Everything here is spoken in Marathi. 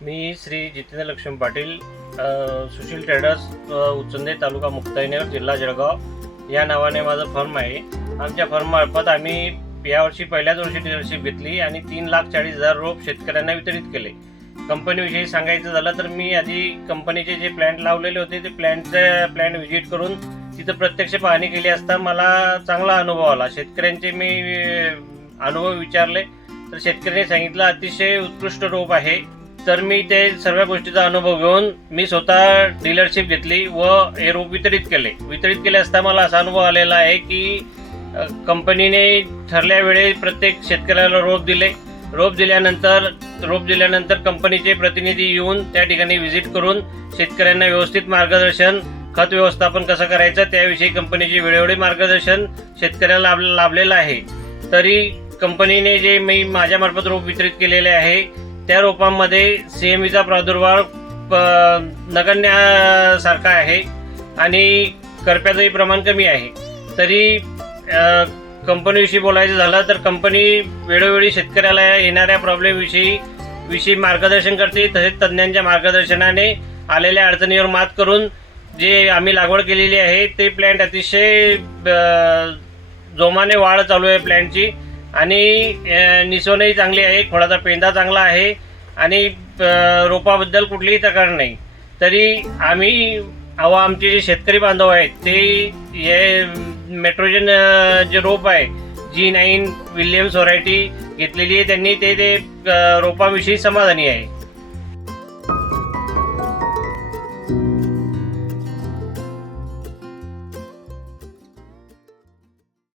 मी श्री जितेंद्र लक्ष्मण पाटील, सुशील ट्रेडर्स, उचंदे, तालुका मुक्ताईनगर, जिल्हा जळगाव या नावाने माझा फर्म आहे. आमच्या फर्ममार्फत आम्ही यावर्षी पहिल्याच वर्षी डीलरशिप घेतली आणि 3,40,000 रोप शेतकऱ्यांना वितरित केले. कंपनीविषयी सांगायचं झालं तर मी आधी कंपनीचे जे प्लॅन्ट लावलेले होते ते प्लॅन्ट व्हिजिट करून तिथं प्रत्यक्ष पाहणी केली असता मला चांगला अनुभव आला. शेतकऱ्यांचे मी अनुभव विचारले तर शेतकऱ्यांनी सांगितलं अतिशय उत्कृष्ट रोप आहे. तर मी ते सर्व गोष्टीचा अनुभव घेऊन मी स्वतः डीलरशिप घेतली व हे रोप वितरित केले असता मला असा अनुभव आलेला आहे की कंपनीने ठरल्या वेळी प्रत्येक शेतकऱ्याला रोप दिल्यानंतर कंपनीचे प्रतिनिधी येऊन त्या ठिकाणी व्हिजिट करून शेतकऱ्यांना व्यवस्थित मार्गदर्शन, खत व्यवस्थापन कसं करायचं त्याविषयी कंपनीचे वेळोवेळी मार्गदर्शन शेतकऱ्याला लाभलेलं आहे. तरी कंपनीने जे मी माझ्यामार्फत रोप वितरित केलेले आहे त्या रोपांमध्ये CMVचा प्रादुर्भाव नगण्यसारखा आहे आणि करप्याचंही प्रमाण कमी आहे. तरी कंपनीविषयी बोलायचं झालं तर कंपनी वेळोवेळी शेतकऱ्याला येणाऱ्या प्रॉब्लेमविषयी मार्गदर्शन करते. तसेच तज्ज्ञांच्या मार्गदर्शनाने आलेल्या अडचणीवर मात करून जे आम्ही लागवड केलेली आहे ते प्लॅन्ट अतिशय जोमाने वाढ चालू आहे प्लॅन्टची आणि निसवणही चांगली आहे, खोडाचा पेंदा चांगला आहे आणि रोपाबद्दल कुठलीही तक्रार नाही. तरी आमचे जे शेतकरी बांधव आहेत ते हे मेट्रोजन जे रोप आहे G9 विल्यम्स व्हरायटी घेतलेली आहे. त्यांनी ते रोपाविषयी समाधानी आहे.